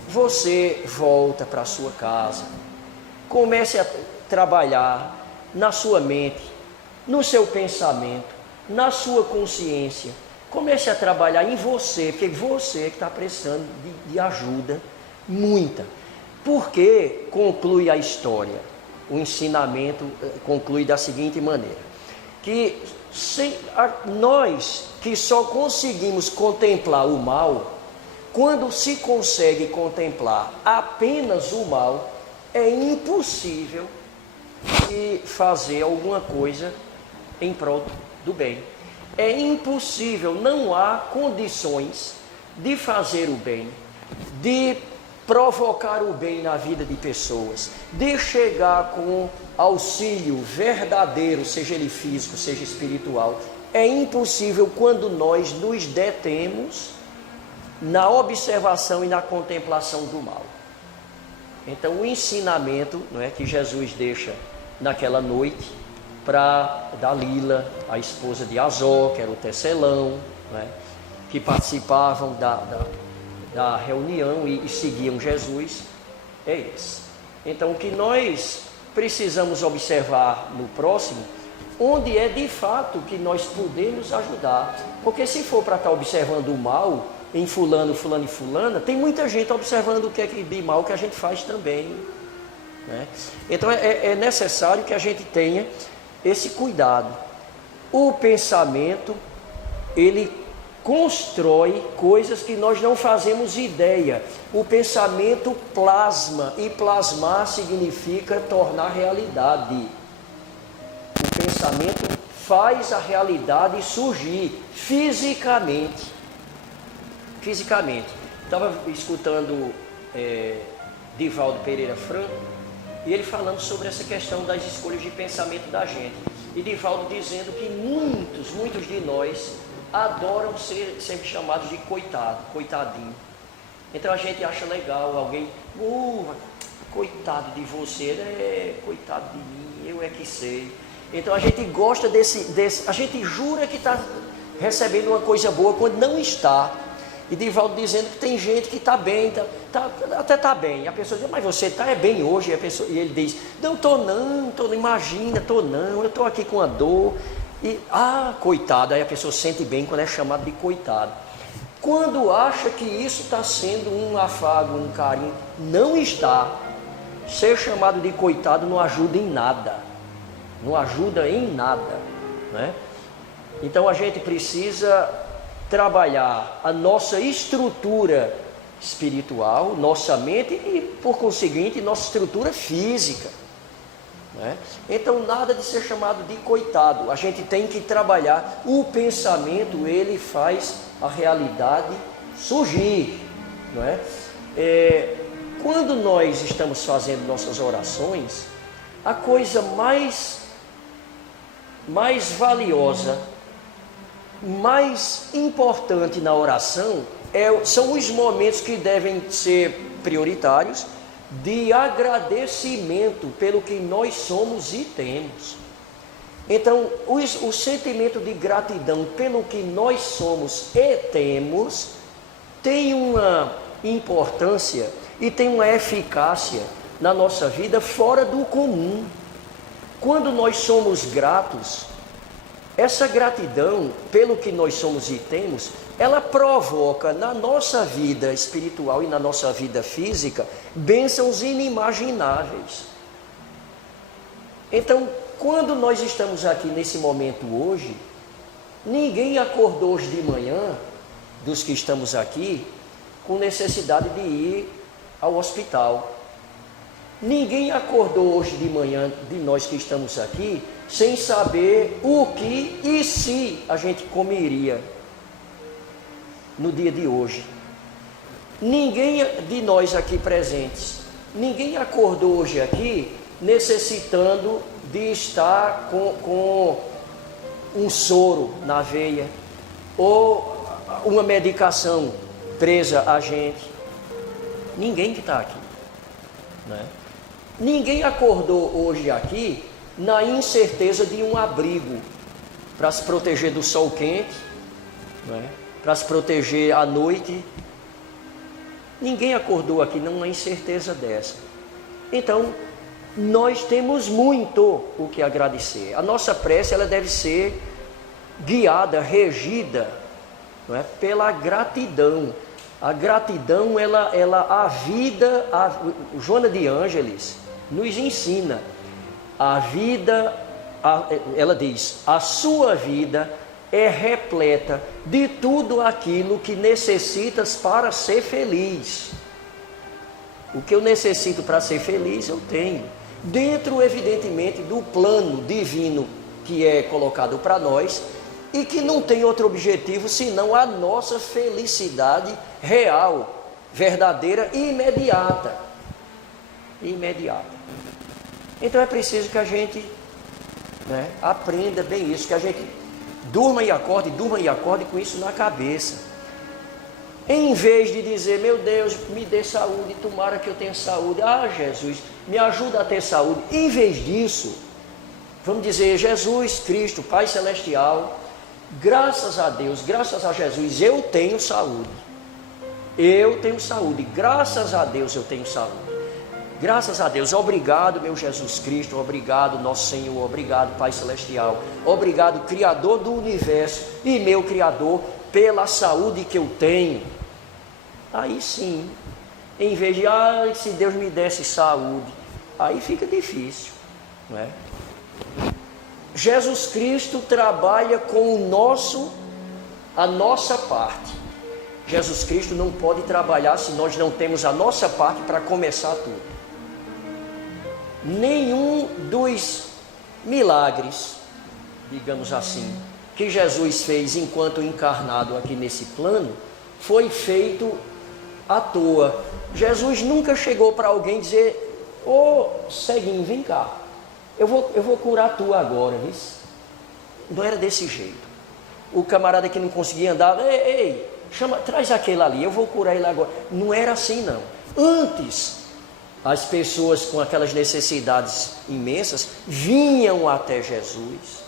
você volta para a sua casa, comece a trabalhar na sua mente, no seu pensamento, na sua consciência, comece a trabalhar em você, porque você é que está precisando de ajuda, muita. Porque conclui a história, o ensinamento conclui da seguinte maneira, que nós que só conseguimos contemplar o mal, quando se consegue contemplar apenas o mal, é impossível de fazer alguma coisa em prol do bem. É impossível, não há condições de fazer o bem, de provocar o bem na vida de pessoas, de chegar com auxílio verdadeiro, seja ele físico, seja espiritual. É impossível quando nós nos detemos na observação e na contemplação do mal. Então o ensinamento, não é, que Jesus deixa naquela noite para Dalila, a esposa de Azó, que era o tecelão, não é, que participavam da reunião e seguiam Jesus, é esse. Então o que nós precisamos observar no próximo, onde é de fato que nós podemos ajudar, porque se for para estar observando o mal em fulano, fulano e fulana, tem muita gente observando o que é de mal que a gente faz também, né? Então é necessário que a gente tenha esse cuidado. O pensamento, ele constrói coisas que nós não fazemos ideia. O pensamento plasma, e plasmar significa tornar realidade. O pensamento faz a realidade surgir fisicamente. Estava escutando Divaldo Pereira Franco, e ele falando sobre essa questão das escolhas de pensamento da gente. E Divaldo dizendo que muitos de nós adoram ser sempre chamados de coitado, coitadinho. Então a gente acha legal alguém, coitado de você, coitado de mim, eu é que sei. Então a gente gosta a gente jura que está recebendo uma coisa boa quando não está. E Divaldo dizendo que tem gente que está bem, até está bem. E a pessoa diz, mas você está bem hoje? E ele diz, não estou não, imagina, estou não, eu estou aqui com a dor. E, coitado, aí a pessoa sente bem quando é chamado de coitado. Quando acha que isso está sendo um afago, um carinho, não está. Ser chamado de coitado não ajuda em nada. Não ajuda em nada, né? Então a gente precisa trabalhar a nossa estrutura espiritual, nossa mente e, por conseguinte, nossa estrutura física, né? Então nada de ser chamado de coitado. A gente tem que trabalhar. O pensamento, ele faz a realidade surgir, não é? Quando nós estamos fazendo nossas orações, a coisa mais valiosa, mais importante na oração são os momentos que devem ser prioritários de agradecimento pelo que nós somos e temos. Então, o sentimento de gratidão pelo que nós somos e temos tem uma importância e tem uma eficácia na nossa vida fora do comum. Quando nós somos gratos, essa gratidão pelo que nós somos e temos, ela provoca na nossa vida espiritual e na nossa vida física bênçãos inimagináveis. Então, quando nós estamos aqui nesse momento hoje, ninguém acordou hoje de manhã, dos que estamos aqui, com necessidade de ir ao hospital. Ninguém acordou hoje de manhã, de nós que estamos aqui, sem saber o que e se a gente comeria no dia de hoje. Ninguém de nós aqui presentes, ninguém acordou hoje aqui necessitando de estar com um soro na veia ou uma medicação presa a gente. Ninguém que está aqui, né? Ninguém acordou hoje aqui na incerteza de um abrigo para se proteger do sol quente, né? Para se proteger à noite. Ninguém acordou aqui numa incerteza dessa. Então, nós temos muito o que agradecer. A nossa prece, ela deve ser guiada, regida, não é? Pela gratidão. A gratidão, a vida, Joana de Ângeles nos ensina. A vida, ela diz, a sua vida é repleta de tudo aquilo que necessitas para ser feliz. O que eu necessito para ser feliz, eu tenho. Dentro, evidentemente, do plano divino que é colocado para nós e que não tem outro objetivo senão a nossa felicidade real, verdadeira e imediata. Então é preciso que a gente, né, aprenda bem isso, que a gente durma e acorde com isso na cabeça. Em vez de dizer, meu Deus, me dê saúde, tomara que eu tenha saúde. Jesus, me ajuda a ter saúde. Em vez disso, vamos dizer, Jesus Cristo, Pai Celestial, graças a Deus, graças a Jesus, eu tenho saúde. Graças a Deus eu tenho saúde. Graças a Deus, obrigado meu Jesus Cristo, obrigado nosso Senhor, obrigado Pai Celestial, obrigado Criador do Universo e meu Criador pela saúde que eu tenho. Aí sim, em vez de, se Deus me desse saúde, aí fica difícil, não é? Jesus Cristo trabalha com a nossa parte. Jesus Cristo não pode trabalhar se nós não temos a nossa parte para começar tudo. Nenhum dos milagres, digamos assim, que Jesus fez enquanto encarnado aqui nesse plano, foi feito à toa. Jesus nunca chegou para alguém dizer, ceguinho, vem cá, eu vou curar tu agora, viu? Não era desse jeito. O camarada que não conseguia andar, ei, traz aquele ali, eu vou curar ele agora. Não era assim não. Antes, as pessoas com aquelas necessidades imensas vinham até Jesus,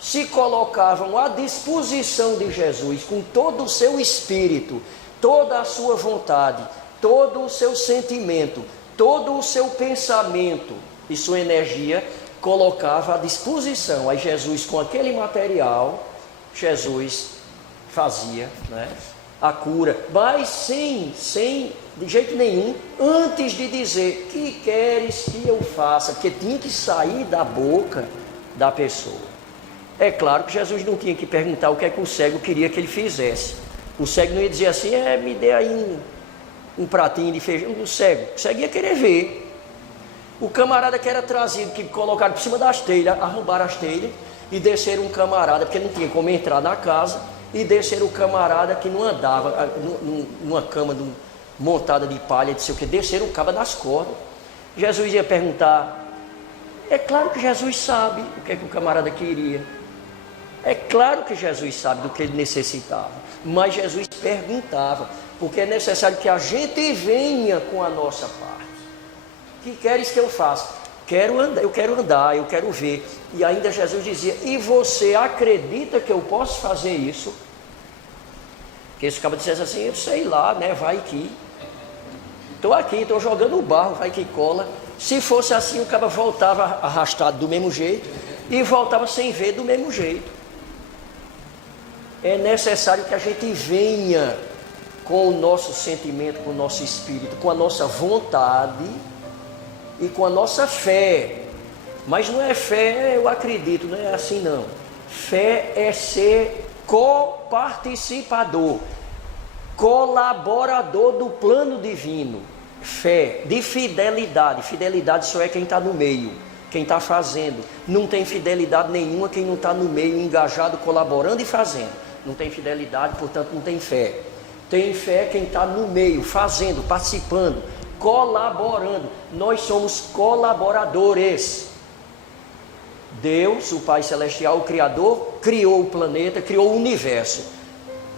se colocavam à disposição de Jesus com todo o seu espírito, toda a sua vontade, todo o seu sentimento, todo o seu pensamento e sua energia, colocava à disposição. Aí Jesus, com aquele material, Jesus fazia, né, a cura, mas sem de jeito nenhum, antes de dizer: que queres que eu faça? Porque tinha que sair da boca da pessoa. É claro que Jesus não tinha que perguntar o que é que o cego queria que ele fizesse. O cego não ia dizer assim: me dê aí um pratinho de feijão. O cego ia querer ver. O camarada que era trazido, que colocaram por cima das telhas, arrombaram as telhas e desceram um camarada, porque não tinha como entrar na casa, e desceram o camarada que não andava, numa cama montada de palha, disse o que, desceram o cabo das cordas. Jesus ia perguntar. É claro que Jesus sabe o que é que o camarada queria. É claro que Jesus sabe do que ele necessitava, mas Jesus perguntava, porque é necessário que a gente venha com a nossa parte. O que queres que eu faça? Eu quero andar, eu quero ver. E ainda Jesus dizia: e você acredita que eu posso fazer isso? Porque esse cara dissesse assim: eu sei lá, né? Vai que estou aqui, estou jogando o barro, vai que cola. Se fosse assim, o cara voltava arrastado do mesmo jeito e voltava sem ver do mesmo jeito. É necessário que a gente venha com o nosso sentimento, com o nosso espírito, com a nossa vontade e com a nossa fé. Mas não é fé, eu acredito, não é assim não. Fé é ser coparticipador, colaborador do plano divino. Fé de fidelidade. Fidelidade só é quem está no meio, quem está fazendo. Não tem fidelidade nenhuma quem não está no meio, engajado, colaborando e fazendo. Não tem fidelidade, portanto não tem fé. Tem fé quem está no meio, fazendo, participando, colaborando. Nós somos colaboradores. Deus, o Pai Celestial, o Criador, criou o planeta, criou o universo.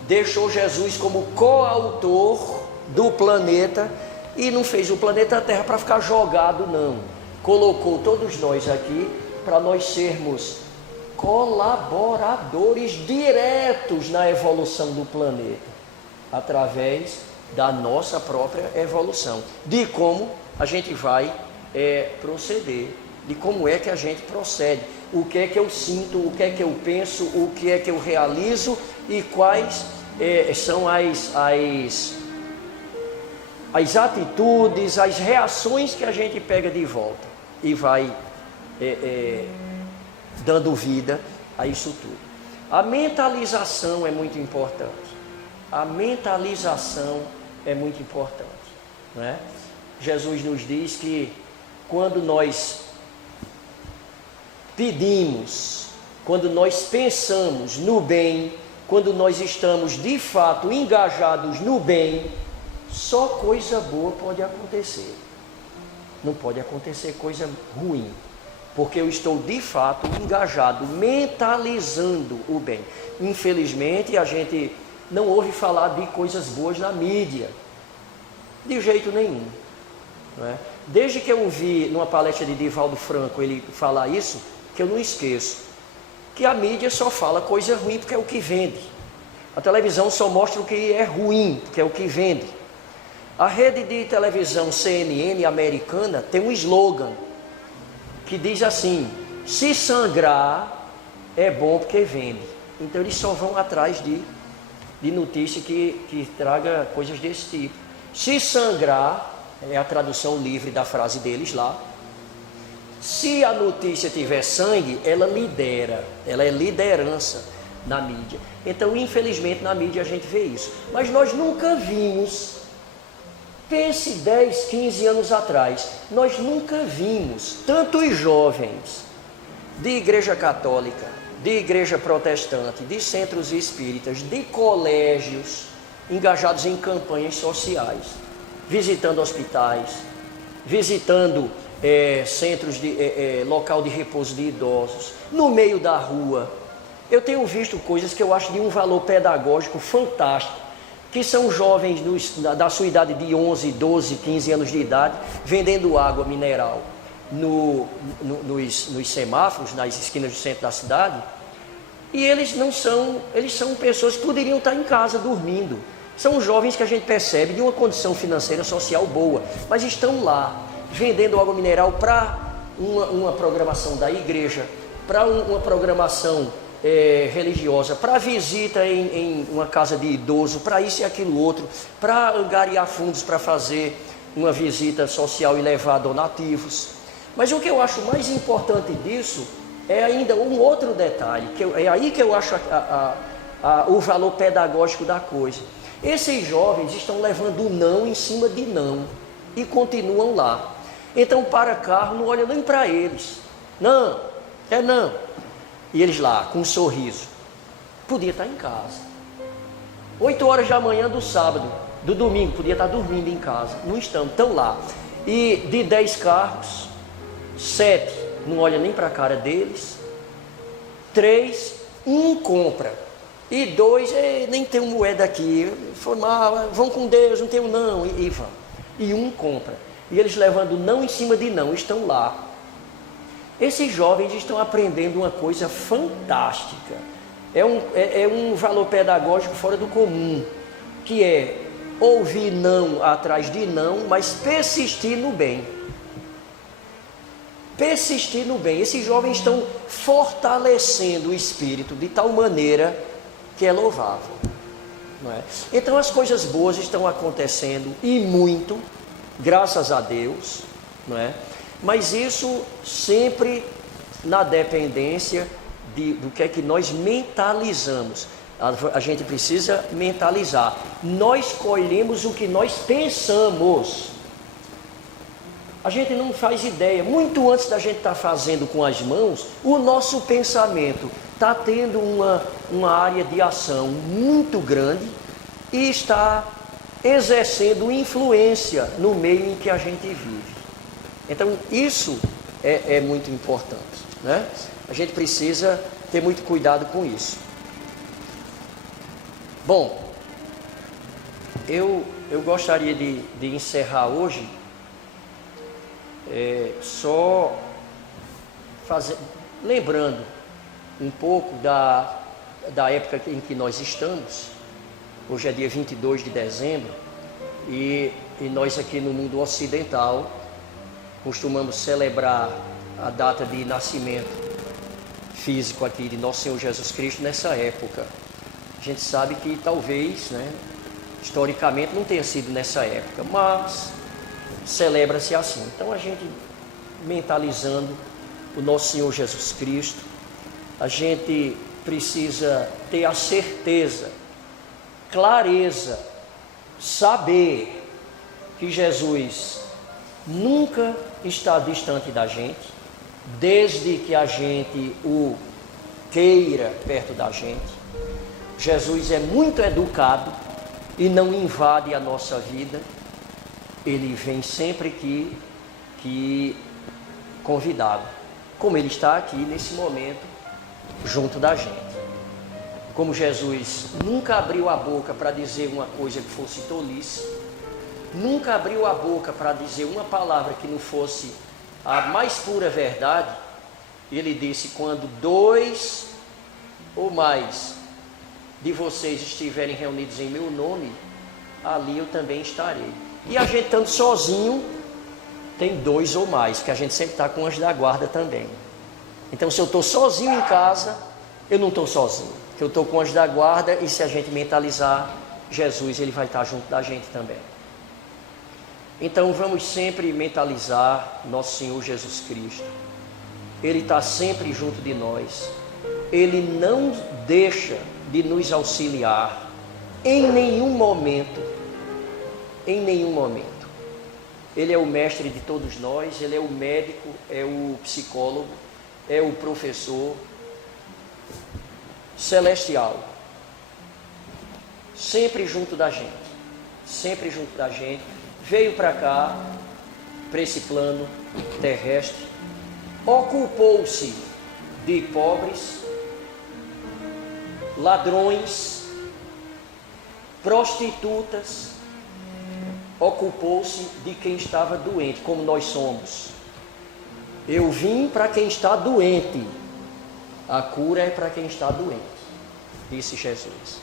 Deixou Jesus como coautor do planeta e não fez o planeta Terra para ficar jogado, não. Colocou todos nós aqui para nós sermos colaboradores diretos na evolução do planeta, através da nossa própria evolução, de como a gente vai proceder, de como é que a gente procede, o que é que eu sinto, o que é que eu penso, o que é que eu realizo e quais são as atitudes, as reações que a gente pega de volta e vai dando vida a isso tudo. A mentalização é muito importante. A mentalização é muito importante, né? Jesus nos diz que quando nós pedimos, quando nós pensamos no bem, quando nós estamos de fato engajados no bem, só coisa boa pode acontecer. Não pode acontecer coisa ruim, porque eu estou de fato engajado, mentalizando o bem. Infelizmente a gente não ouve falar de coisas boas na mídia, de jeito nenhum, não é? Desde que eu ouvi numa palestra de Divaldo Franco ele falar isso, que eu não esqueço, que a mídia só fala coisa ruim porque é o que vende. A televisão só mostra o que é ruim, porque é o que vende. A rede de televisão CNN americana tem um slogan que diz assim: se sangrar é bom porque vende. Então eles só vão atrás de notícia que traga coisas desse tipo. Se sangrar, é a tradução livre da frase deles lá. Se a notícia tiver sangue, ela lidera, ela é liderança na mídia. Então, infelizmente, na mídia a gente vê isso. Mas nós nunca vimos, pense 10, 15 anos atrás, nós nunca vimos tantos jovens de igreja católica, de igreja protestante, de centros espíritas, de colégios, engajados em campanhas sociais, visitando hospitais, visitando centros local de repouso de idosos, no meio da rua. Eu tenho visto coisas que eu acho de um valor pedagógico fantástico. que são jovens da sua idade de 11, 12, 15 anos de idade, vendendo água mineral nos semáforos, nas esquinas do centro da cidade, e eles são pessoas que poderiam estar em casa dormindo. São jovens que a gente percebe de uma condição financeira social boa, mas estão lá vendendo água mineral para uma programação da igreja, para uma programação religiosa, para visita em uma casa de idoso, para isso e aquilo outro, para angariar fundos para fazer uma visita social e levar donativos. Mas o que eu acho mais importante disso é ainda um outro detalhe, é aí que eu acho o valor pedagógico da coisa. Esses jovens estão levando não em cima de não e continuam lá. Então para carro, não olha nem para eles. Não, não. E eles lá, com um sorriso. Podia estar em casa. 8 horas da manhã do sábado, do domingo, podia estar dormindo em casa. Não estão lá. E de 10 carros, 7 não olha nem para a cara deles. 3, 1 compra. E 2, nem tem moeda aqui. Foi mal, vão com Deus, não tenho não. E vão. E 1 compra. E eles levando não em cima de não, estão lá. Esses jovens estão aprendendo uma coisa fantástica. É um valor pedagógico fora do comum, que é ouvir não atrás de não, mas persistir no bem. Persistir no bem. Esses jovens estão fortalecendo o espírito de tal maneira que é louvável. Não é? Então as coisas boas estão acontecendo e muito, graças a Deus, não é? Mas isso sempre na dependência do que é que nós mentalizamos. A gente precisa mentalizar. Nós colhemos o que nós pensamos. A gente não faz ideia. Muito antes da gente estar fazendo com as mãos, o nosso pensamento está tendo uma área de ação muito grande e está exercendo influência no meio em que a gente vive. Então isso é muito importante, né? A gente precisa ter muito cuidado com isso. Bom, eu gostaria de encerrar hoje só lembrando um pouco da época em que nós estamos. Hoje é dia 22 de dezembro e nós aqui no mundo ocidental costumamos celebrar a data de nascimento físico aqui de Nosso Senhor Jesus Cristo nessa época. A gente sabe que talvez, né, historicamente não tenha sido nessa época, mas celebra-se assim. Então a gente mentalizando o Nosso Senhor Jesus Cristo, a gente precisa ter a certeza, clareza, saber que Jesus nunca está distante da gente, desde que a gente o queira perto da gente. Jesus é muito educado e não invade a nossa vida. Ele vem sempre que convidado, como ele está aqui nesse momento junto da gente. Como Jesus nunca abriu a boca para dizer uma coisa que fosse tolice, nunca abriu a boca para dizer uma palavra que não fosse a mais pura verdade, ele disse: quando 2 ou mais de vocês estiverem reunidos em meu nome, ali eu também estarei. E a gente estando sozinho, tem 2 ou mais, que a gente sempre está com anjo da guarda também. Então se eu estou sozinho em casa, eu não estou sozinho, eu estou com anjo da guarda, e se a gente mentalizar Jesus, ele vai estar junto da gente também. Então vamos sempre mentalizar nosso Senhor Jesus Cristo. Ele está sempre junto de nós. Ele não deixa de nos auxiliar em nenhum momento. Em nenhum momento. Ele é o mestre de todos nós, ele é o médico, é o psicólogo, é o professor celestial. Sempre junto da gente. Sempre junto da gente. Veio para cá, para esse plano terrestre, ocupou-se de pobres, ladrões, prostitutas, ocupou-se de quem estava doente, como nós somos. Eu vim para quem está doente, a cura é para quem está doente, disse Jesus.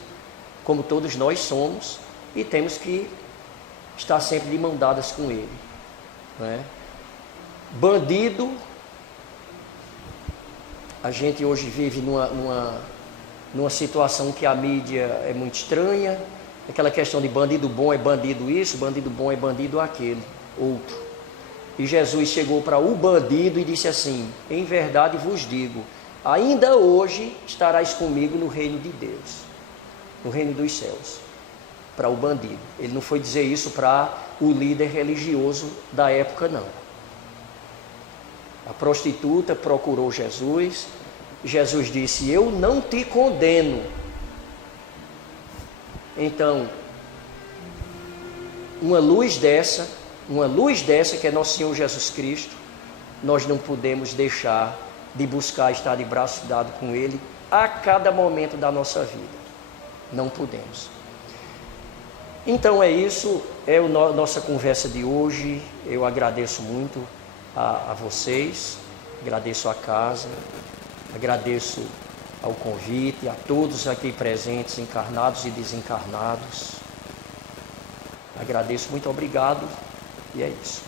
Como todos nós somos e temos que estar sempre de mão dadas com Ele, não é? Bandido, a gente hoje vive numa situação que a mídia é muito estranha, aquela questão de bandido bom é bandido isso, bandido bom é bandido aquele, outro. E Jesus chegou para o bandido e disse assim: em verdade vos digo, ainda hoje estarás comigo no reino de Deus, no reino dos céus. Para o bandido. Ele não foi dizer isso para o líder religioso da época, não. A prostituta procurou Jesus. Jesus disse: eu não te condeno. Então, uma luz dessa que é nosso Senhor Jesus Cristo, nós não podemos deixar de buscar estar de braço dado com Ele a cada momento da nossa vida. Não podemos. Então é isso, é a nossa conversa de hoje. Eu agradeço muito a vocês, agradeço a casa, agradeço ao convite, a todos aqui presentes, encarnados e desencarnados. Agradeço, muito obrigado, e é isso.